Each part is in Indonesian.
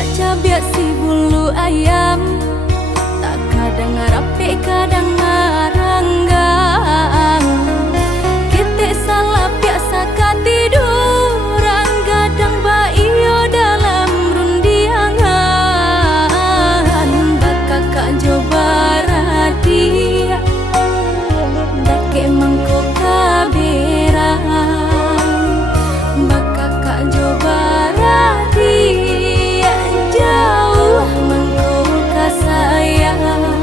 Gak cabiak si bulu ayam, tak kadang rapi kadang ngaranggang. Kita salah biasa katiduran, gadang baio dalam rundiangan. Bakak kak coba radia, dake mangko kaberang. Bakak kak coba radia, jauh mangko kasayang.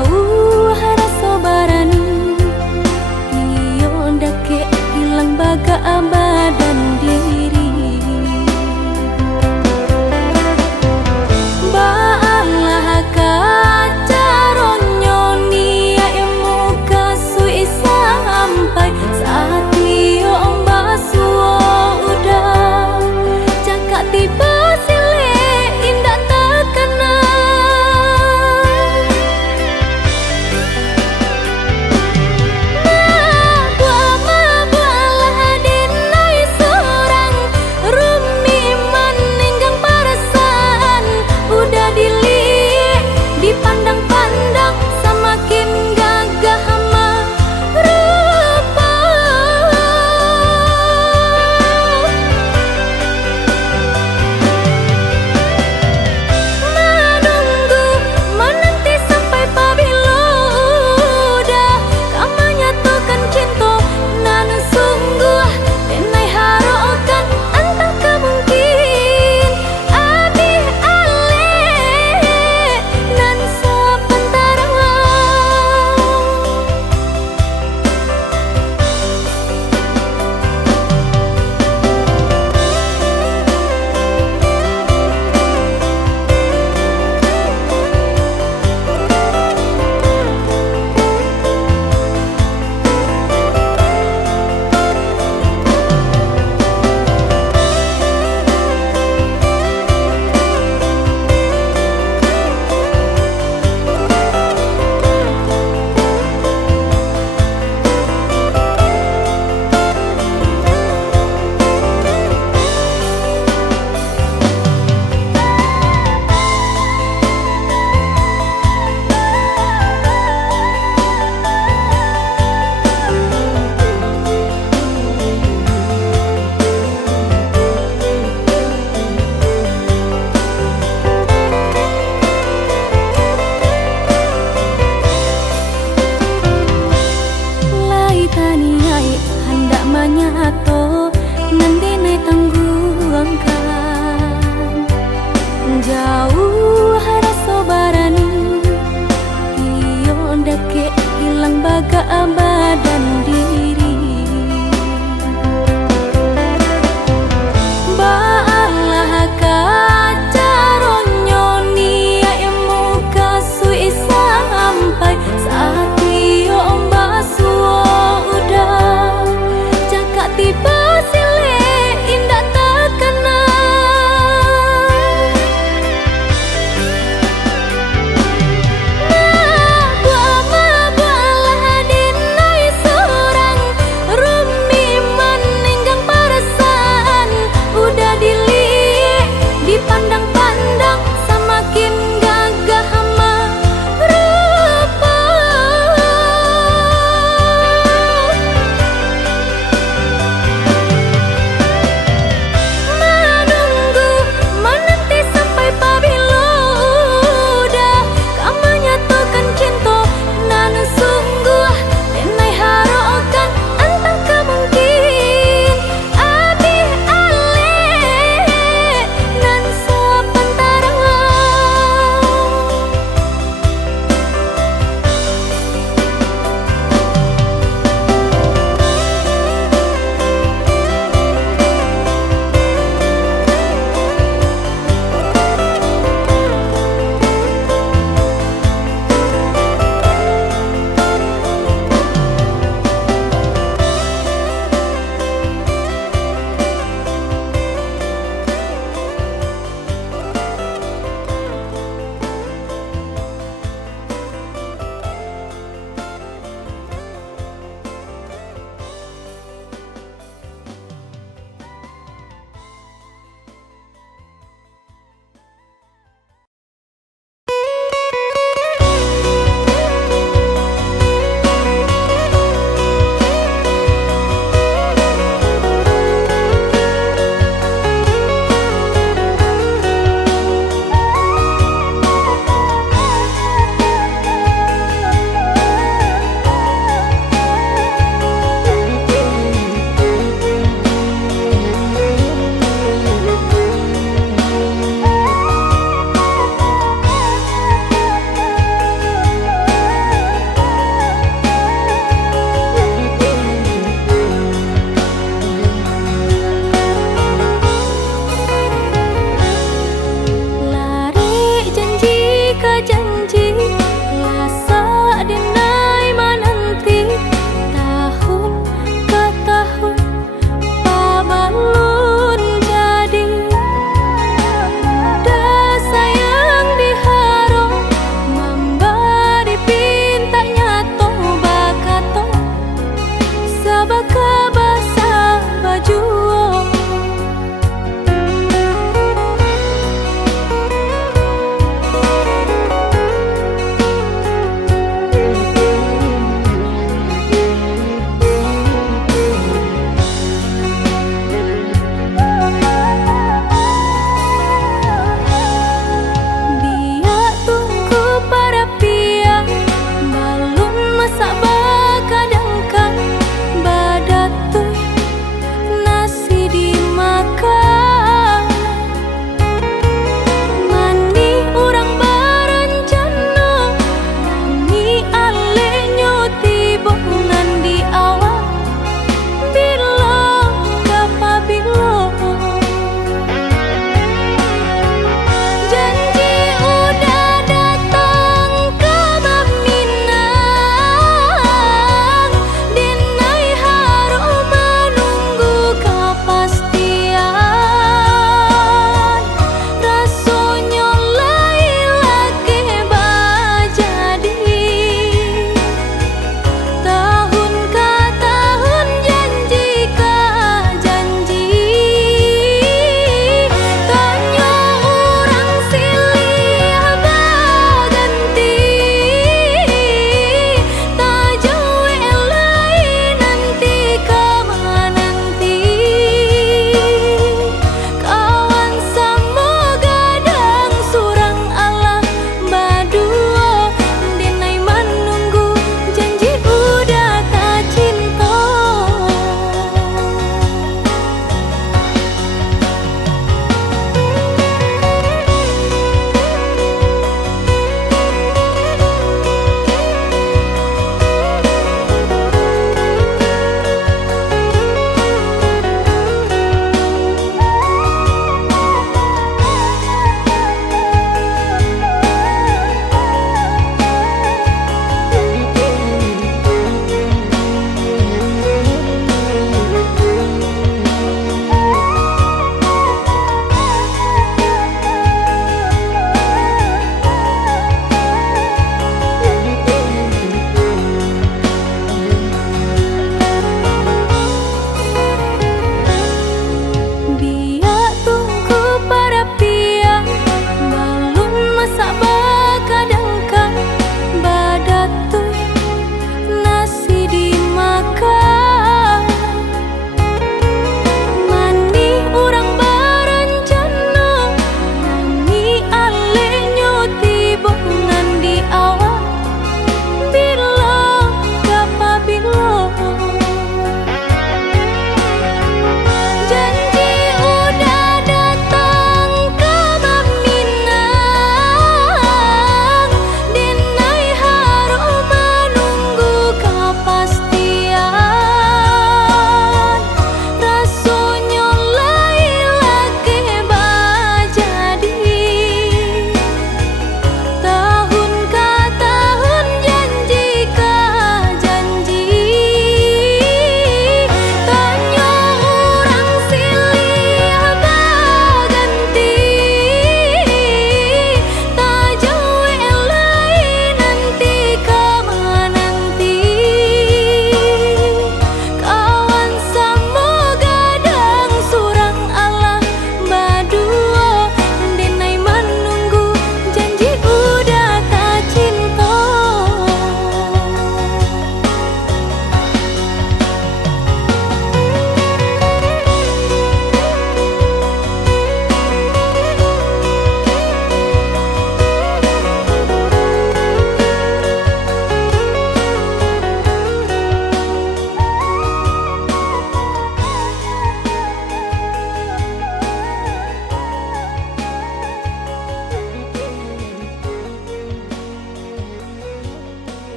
Jauh rasa barani Iyo dake hilang baga badan diri Baalah kaca ronyo nia emu kasui sampai Saat iyo basuo udah Cakak tiba sile indah terkena Dipandang-pandang semakin gagah merupa Menunggu, menanti sampai pabilo udah Kamu nyatukan cinta nanu sungguh Denai harokan entah kemungkin Abih ale nan sepentara Taniai hendak menyato nanti naik tangguangkan Jauh rasa barani Iyo dake hilang baga badan diri Baalah kaca ronyo nia emu kasui sampai Saat iyo basuo tiba sile indah terkena Mabua-mabualah dinai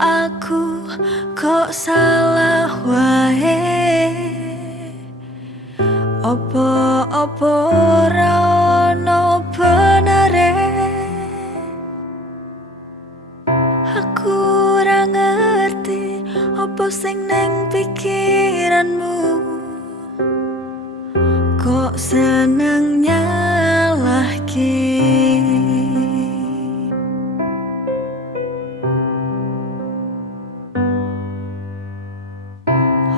aku kok salah wae? Opo ora ono benere? Aku ora ngerti opo sing ning pikiranmu, kok seneng nyalahke.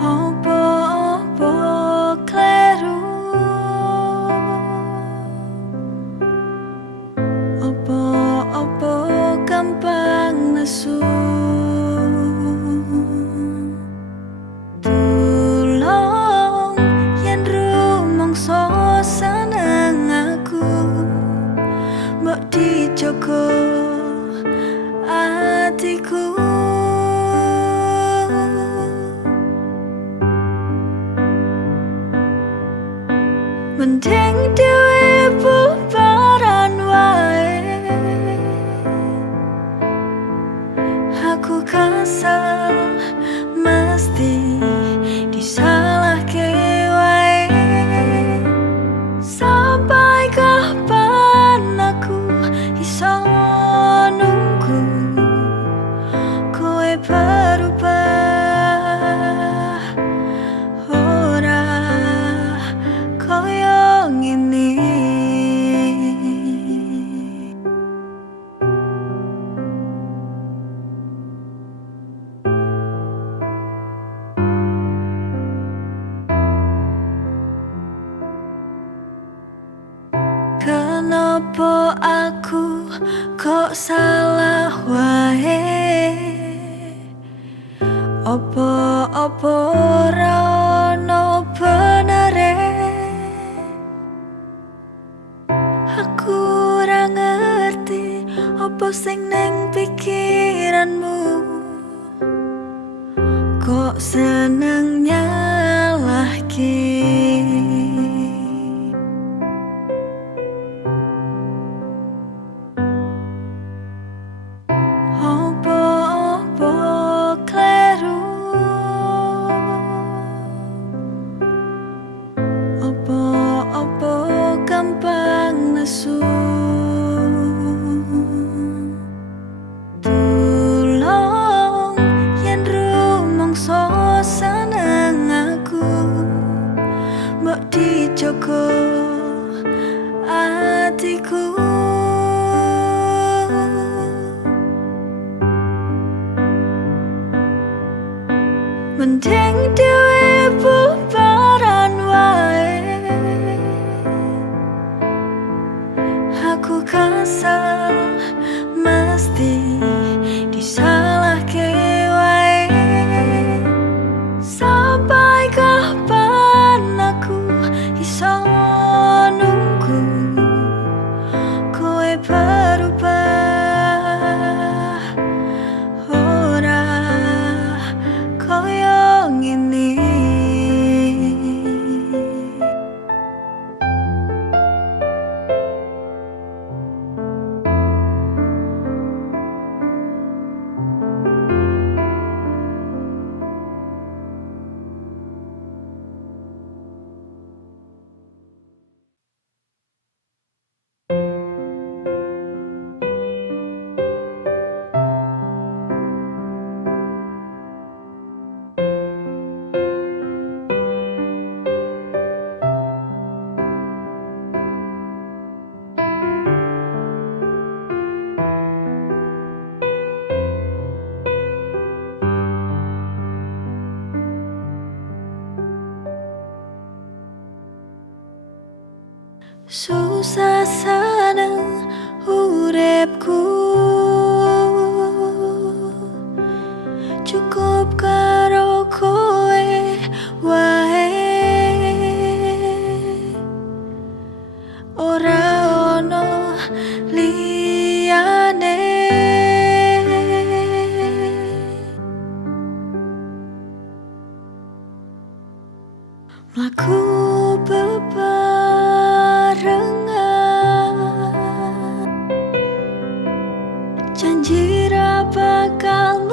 Opo kleru, opo gampang nesu. Tulung yen rumangsa seneng aku, mbok dijogo atiku. Mending dhewe bubaran wae. Aku kesel mesti disalahke wae. Sampai kapan aku iso nunggu kowe berubah? Ora koyo ngene. Kenapa aku kok salah wae? Opo ora ono benere? Aku ora ngerti opo sing ning pikiranmu, kok seneng nyalahke. Opo kleru, opo gampang nesu. Tulung yen rumangsa seneng aku, mbok dijogo atiku. Mending dhewe bubaran wae. Aku kesel mesti disalahke wae. Sampai kapan aku iso nunggu kowe berubah? Ora koyo ngene. Susah seneng uripku, cukup karo kowe wae. Ora ono liyane. Mlaku bebarengan, janji ra bakal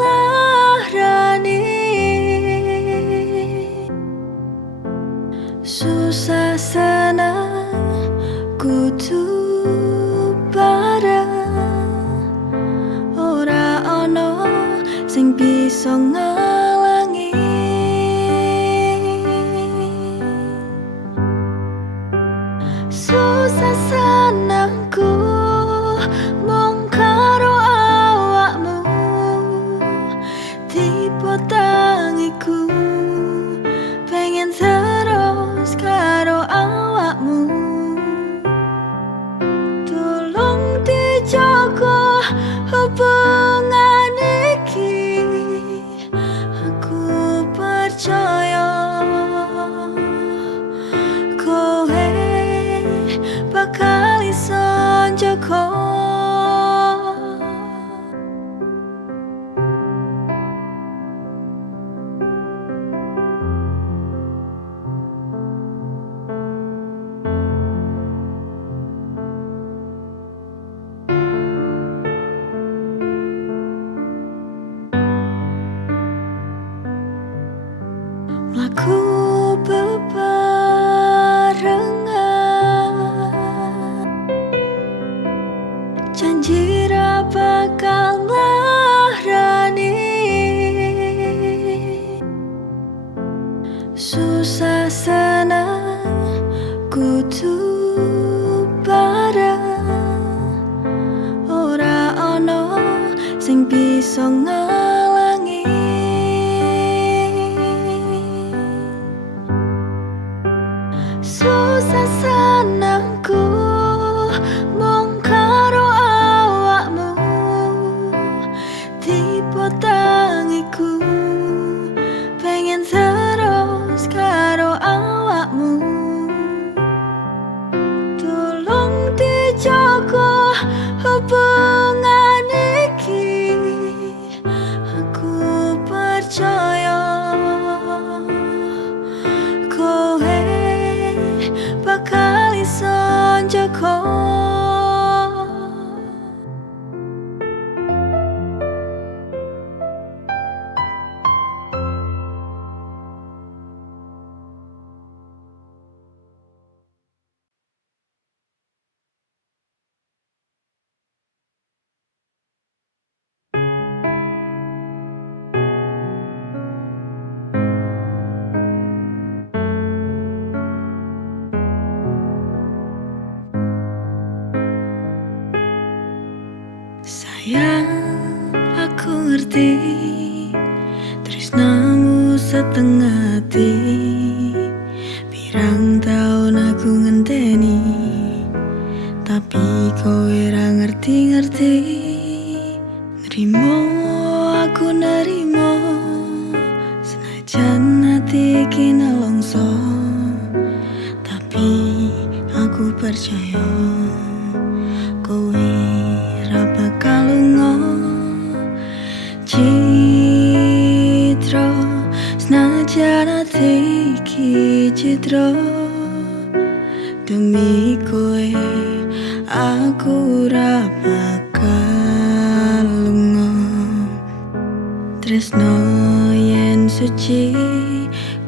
bisa ngalangi susah senangku mung karo awakmu tipe tangiku pengen terus karo awakmu tolong dijaga hubungan iki aku percaya kowe bakal iso njaga mlaku bebarengan janji ra bakal nglarani susah senang kudu bareng ora ono sing bisa ngalangi susah senangku mung karo awakmu tipe tangiku pengen terus karo awakmu tolong dijaga hubungan iki aku percaya kowe bakal iso njaga sayang aku ngerti tresnamu setengah hati pirang tahun aku ngenteni tapi kowe ra ngerti-ngerti nerimo aku nerimo senajan hati iki nelongso tapi aku percaya kowe ra bakal lunga citra senajan hati iki citra demi kowe aku ra bakal lunga tresno yen suci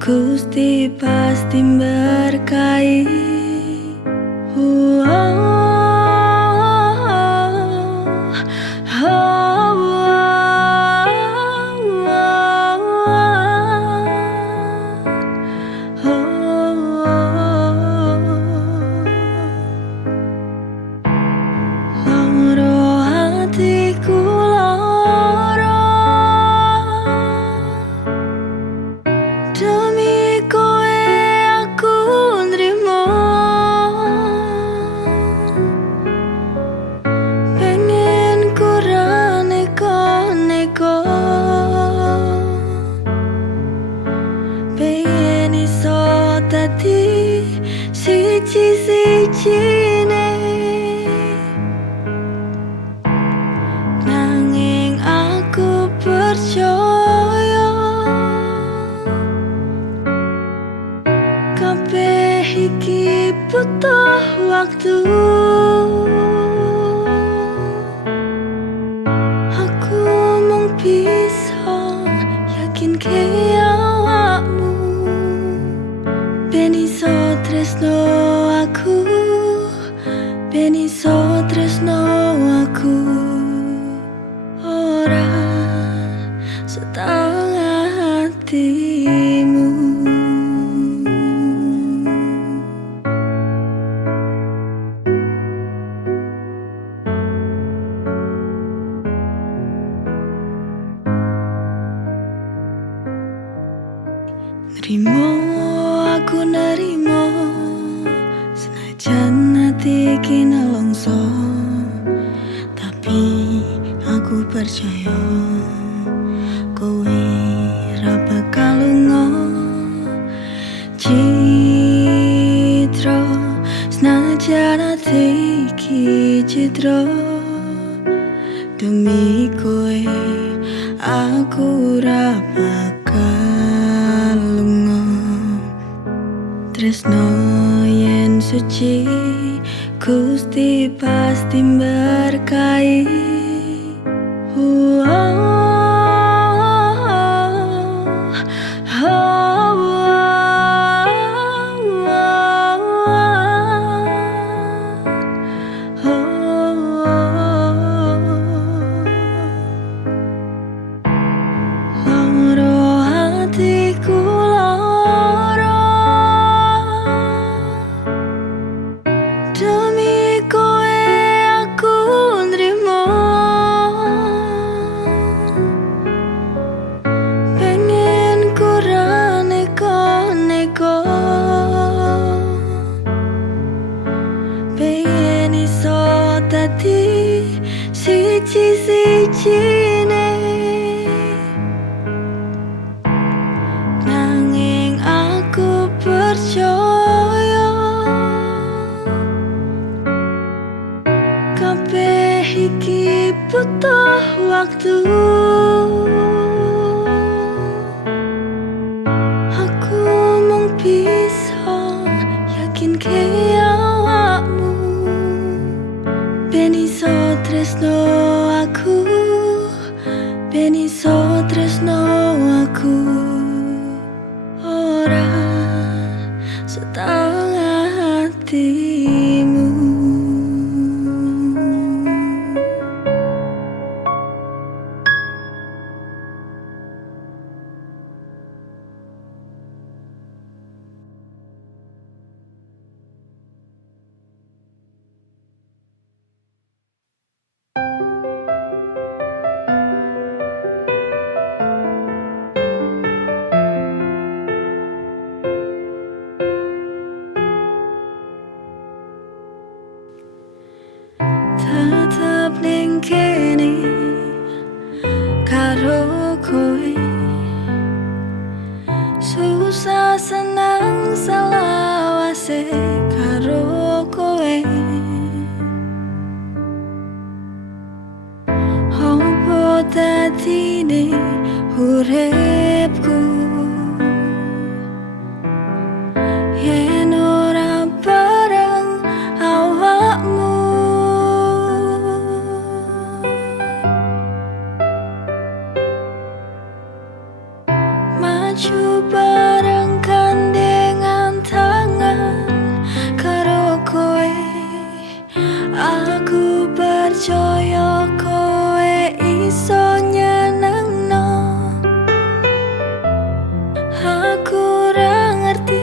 Gusti pasti berkahi demi kowe aku nrimo pengen kurang neko pengen iso dadi siji-sijine nanging aku percaya kabeh iki butuh waktu aku mung bisa yakin ke awakmu ben iso tresno aku ben iso tresno aku ora setahun setengah hatimu. Nerimo, aku nerimo, senajan hati iki nelongso, tapi aku percaya kowe ra bakal lunga. Citra, senajan hati iki citra, demi kowe aku ra bakal lunga. Tresno yen suci Gusti pasti berkahi. Loro hatiku loro, demi kowe aku nrimo. Pengen ku ra neko-neko, pengen iso dadi siji-sijine. Nanging aku percaya kabeh iki butuh waktu. Aku mung bisa yakinke awakmu, ben iso tresno aku, ben iso tresno aku. Ora setengah hatimu. Tetep ning kene karo kowe, susah senang selawase karo kowe. Opo dadine uripku yen ora bareng awakmu. Maju bareng gandengan tangan karo kowe, aku percaya kowe iso nyenengno. Aku ora ngerti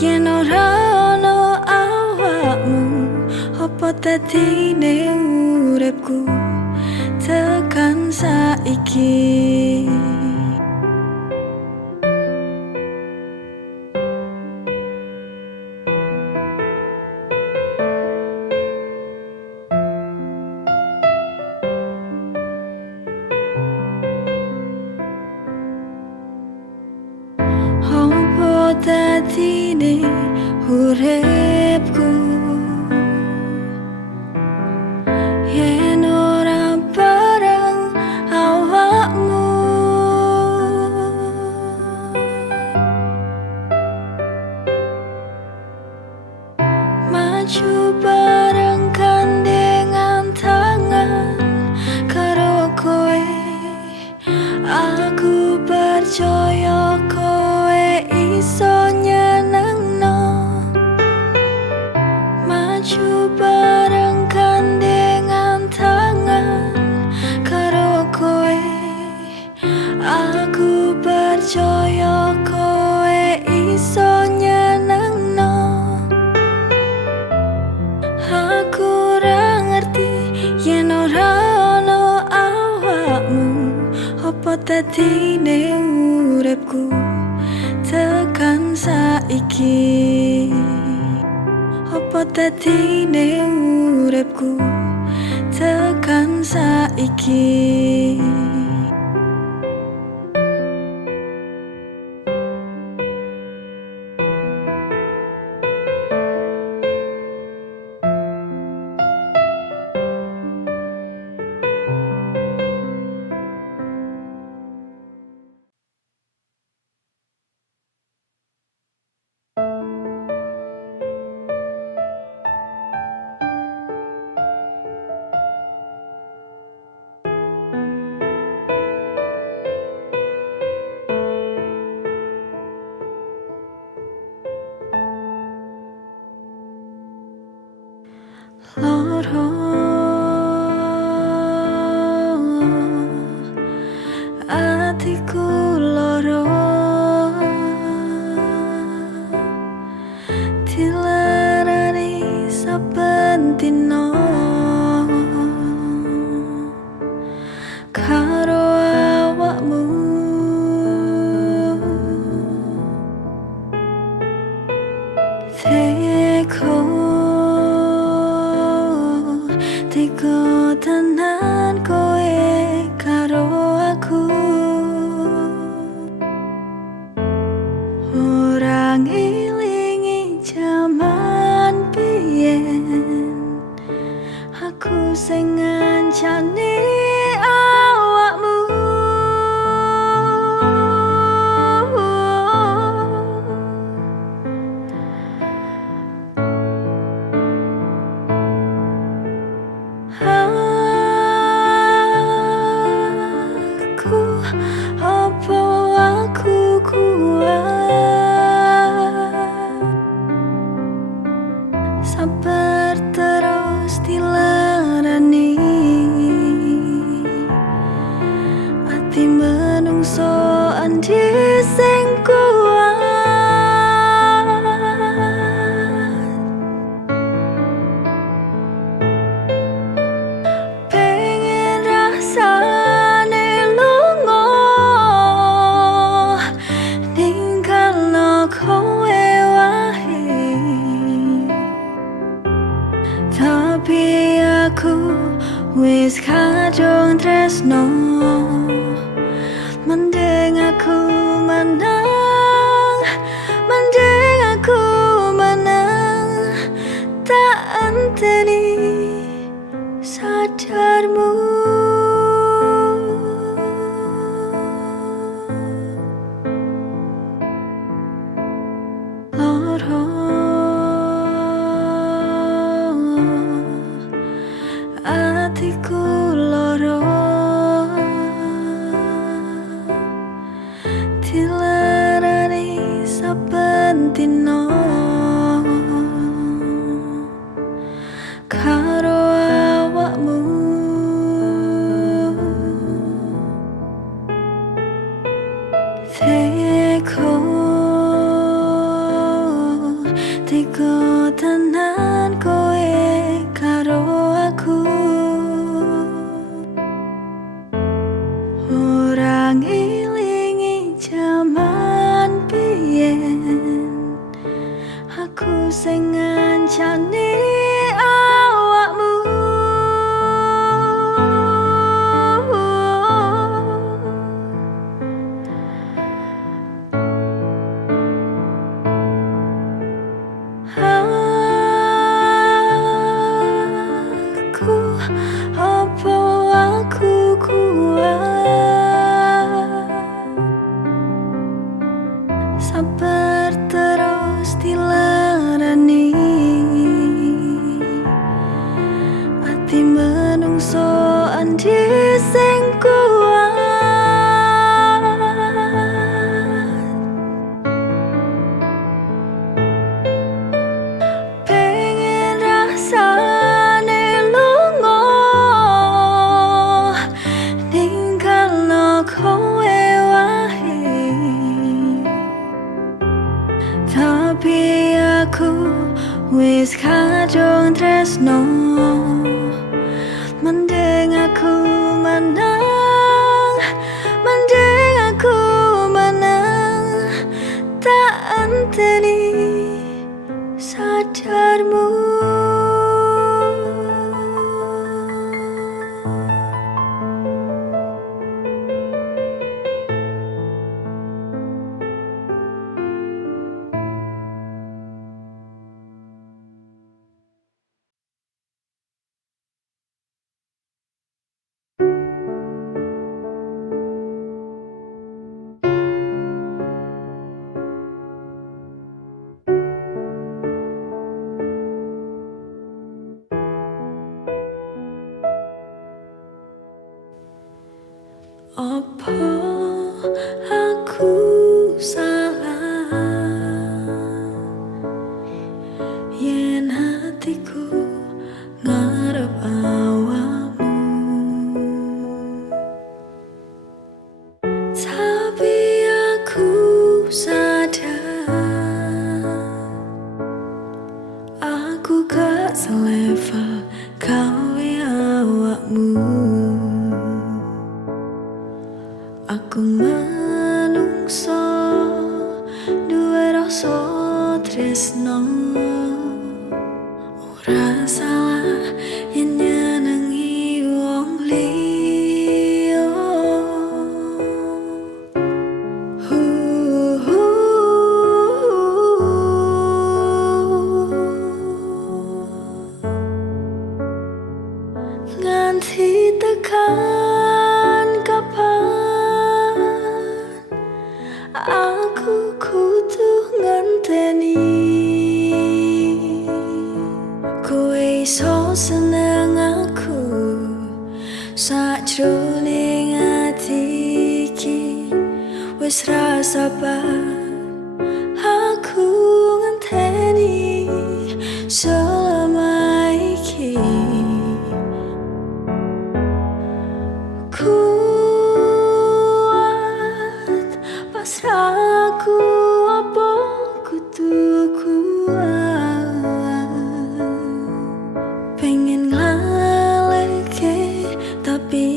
yen ora ono awakmu, apa dadine uripku tekan saiki. Opo dadine uripku yen ora bareng awakmu. Maju bareng gandengan tangan karo kowe, aku percaya kowe iso nyenengno. dadine uripku tekan saiki? Apa dadine uripku tekan saiki? Loro atiku loro dilarani saben dina karo awakmu. Teko tenan kowe karo aku, ora ngelingi jaman biyen aku sing ngancani awakmu. Aku kuat sabar terus dilarani ati menungso andi sing kuat. Pengen rasane lunga ninggalno kowe wae, tapi aku wis kadung tresno. Mending aku menang, mending aku menang, tak anteni sadarmu. Loro atiku loro dilarani saben dina karo awakmu. Teko tenan kowe karo aku, ora ngelingi jaman biyen aku sing ngancani awakmu. Aku kuat sabar terus dilarani ati menungso andi sing kuat. Pengen rasane lunga ninggalno kowe wae, tapi aku wis kadung tresno. Mending aku menang, mending ngenteni sadarmu. Apa aku salah yen hatiku ngarep awakmu, tapi aku sadar aku gak selevel kawe awakmu. Aku manungso duwe rasa tresno, ora salah yen nyenengi wong liya. Nganti tekan kapan aku kudu ngenteni kowe iso seneng aku sajroning ati iki. Wis ra sabar aku ngenteni selama iki. Kuat pasrahku apa kudu kuat, pengen ngalihke tapi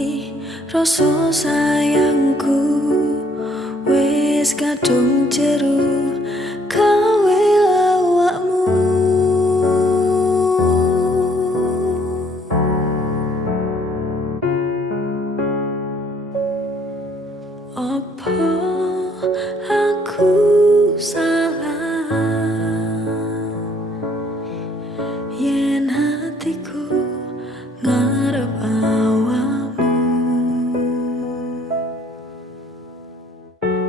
rasa sayangku wis kadung jero kawe awakmu. Apa aku salah yen hatiku ngarep awakmu,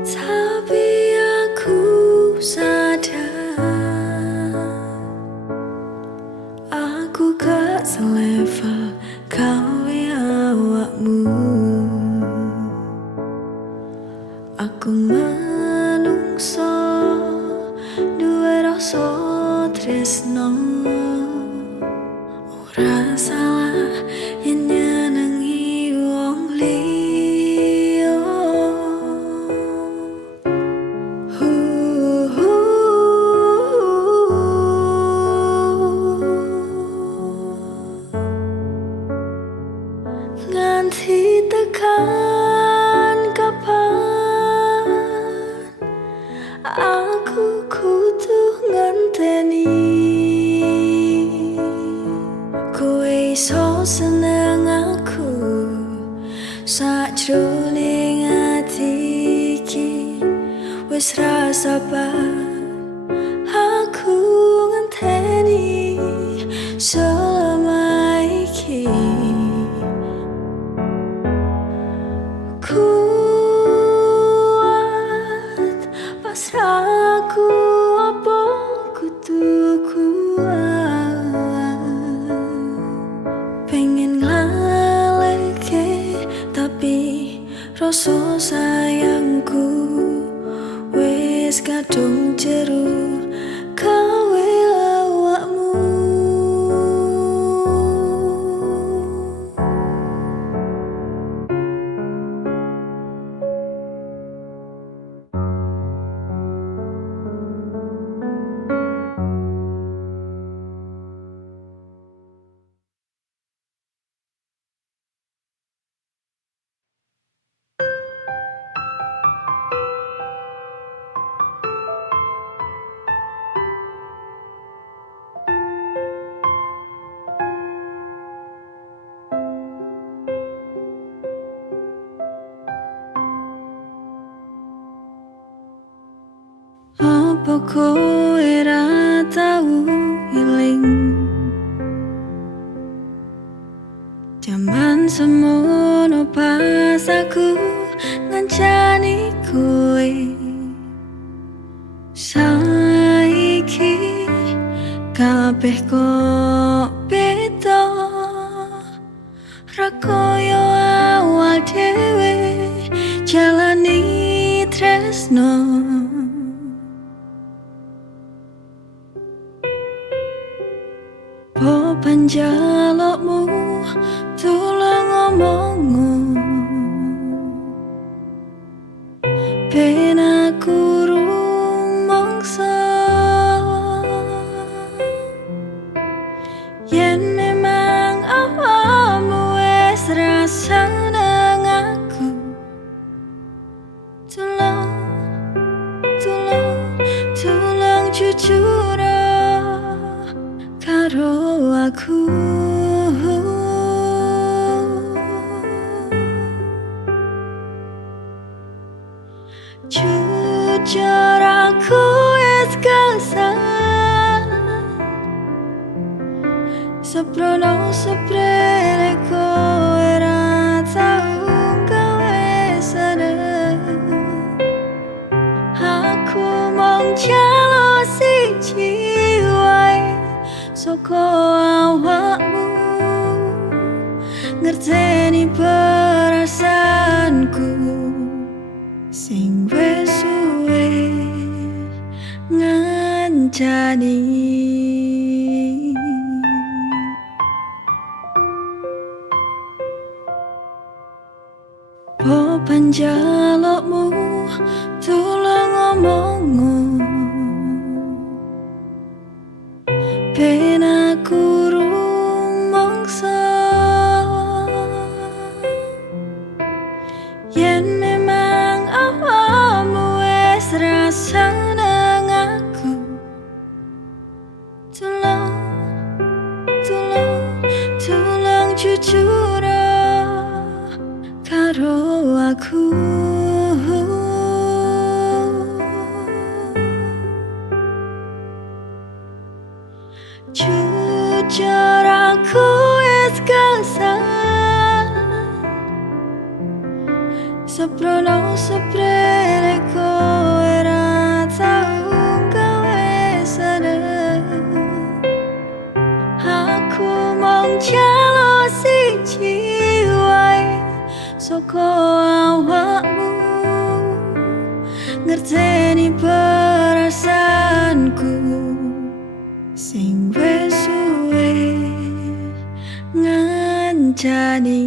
tapi aku sadar aku gak selevel kawe awakmu. Aku manungso duwe rasa tresno, ora salah yen nyenengi wong liya. Nganti tekan kapan aku kudu ngenteni kowe iso seneng aku sajroning ati iki. Wis ra sabar aku ngenteni selama iki. Kuat pasrahku apa kudu kuat, pengen ngalihke tapi rasa sayangku wis kadung jero kawe awakmu. kowe ra tau iling. Jaman semono pas aku ngancani kowe, saiki kabeh kok beda, ra koyo awal dhewe jalani tresno. Popan jalukmu tulung ngomongmu, ben aku rumangsa yen memang awakmu wis rasa nang aku. Tulung jujur karo aku. Jujur aku wis kesal, seprono seprene kowe ra tau gawe sadar. Aku mong jalo siji wae saka awakmu, ngerteni perasaanku sing wis suwe ngancani. Popan jalukmu tulung ngomongmu, ben aku rumangsa yen memang awakmu wis rasa nang aku. Tulung jujur karo aku. Jujur aku wis kesal, seprono seprene kowe ra tau gawe sadar. Aku mong jalo siji wae saka awakmu, ngerteni perasaanku sing wis suwe ngancani.